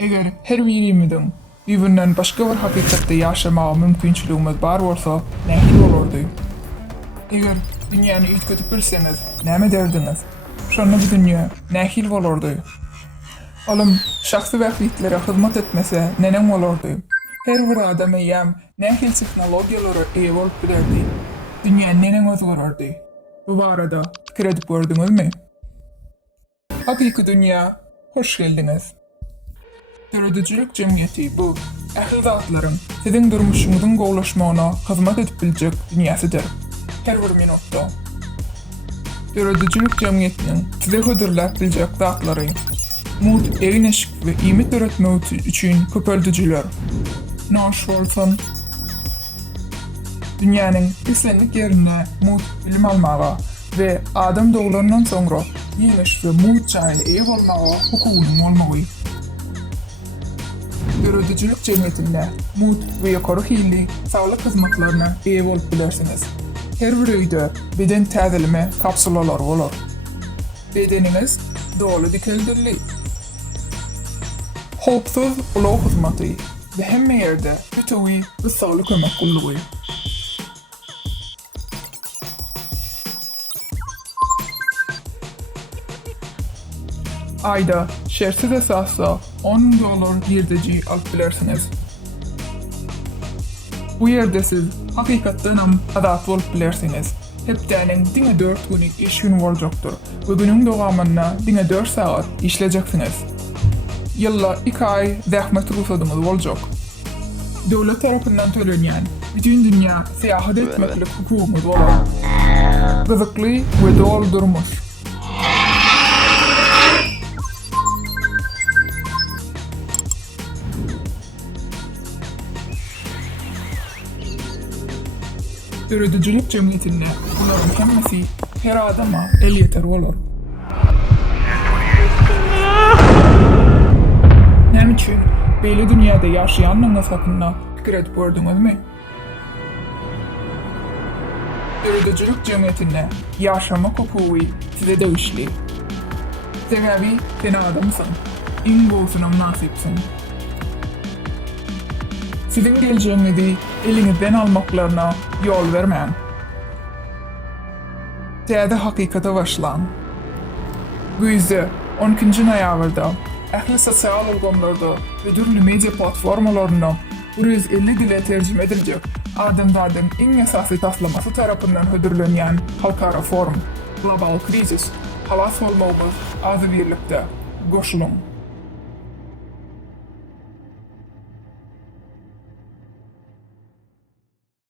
Eger her birimiziň birbirinden başga bir hakykatda ýaşamagy mümkinçiligimiz bar bolsa, nähili bolardy? Eger dünýäni üýtgetip bilseňiz, näme derdiňiz? Şonda bu dünýä nähili bolardy? Olam şahsy wagtlyklere hyzmat etmese, nänem bolardy? Her bir adam ýam nähili teknologiýalary eýe bolup bilerdi. Dünýä nänem özgärdi? Bu barada pikir edip gördüňizmi? Hakyky dünýä, hoş geldiňiz. Yaradıcılık cemiyeti bu, ähli zatlaryň siziň durmuşyňyzyň gowlaşmagyna hyzmat edip biljek dünýäsidir. Her bir minutda. Yaradıcılık cemiyetiniň size hödürläp biljek zatlary, mut, egineşik we iýmit öğretmek üçin köpeldijiler. Naş bolsun, dünýäniň islendik ýerine mut bilim almaga we adam doglandan soňra ýeňiş we mut çaýyny eýe bolmaga hukugyň bolmagy. Yaradıcılık cemiyetinde mut ve yukarı hilli sağlık hizmetlerine eýe bolup bilersiniz. Her bir öýde beden täzelime kapsulalar bolar. Bedeniniz dolu dikeldirli. Hopsuz ulaw hizmeti ve hemme ýerde ötewi we sağlık kömek gullugy. Ayda şersiz esasda $10 girdeci alıp bilersiniz. Bu ýerde siz hakykatdanam azat bolup bilersiniz. Hepdeniň diňe 4 günlük iş günü boljakdyr we günüň dowamyna diňe 4 saat işlejeksiniz. Ýylla 2 ay zähmet ruhsatyňyz boljak. Döwlet tarapyndan tölenýän bütün dünýä seýahat etmeklik hukugyňyz bolar. Gyzykly we dol durmuş. Yaradıcılık cemiyetinde bunların hemmesi her adama el yeter olur. Näme üçin beýle dünýäde ýaşaýanyňyz hakynda pikir edip gördüňizmi? Yaradıcılık cemiyetinde ýaşamak hukugy size de işli. Sebebi sen adamsın, iň bolsunam nasipsin. Sizin geleceğinizi elinizden almaklarına yol vermeyin. Täze hakykata başlan. Bu ýüzde 12-nji noýabrda ähli sosial ulgamlarda we türlü media platformalarynda 150 dile terjime ediljek adamlardan iň esasy taslamasy tarapyndan hödürlenýän halkara forum Global Krizis halas bolmagymyz azy birlikde goşulun.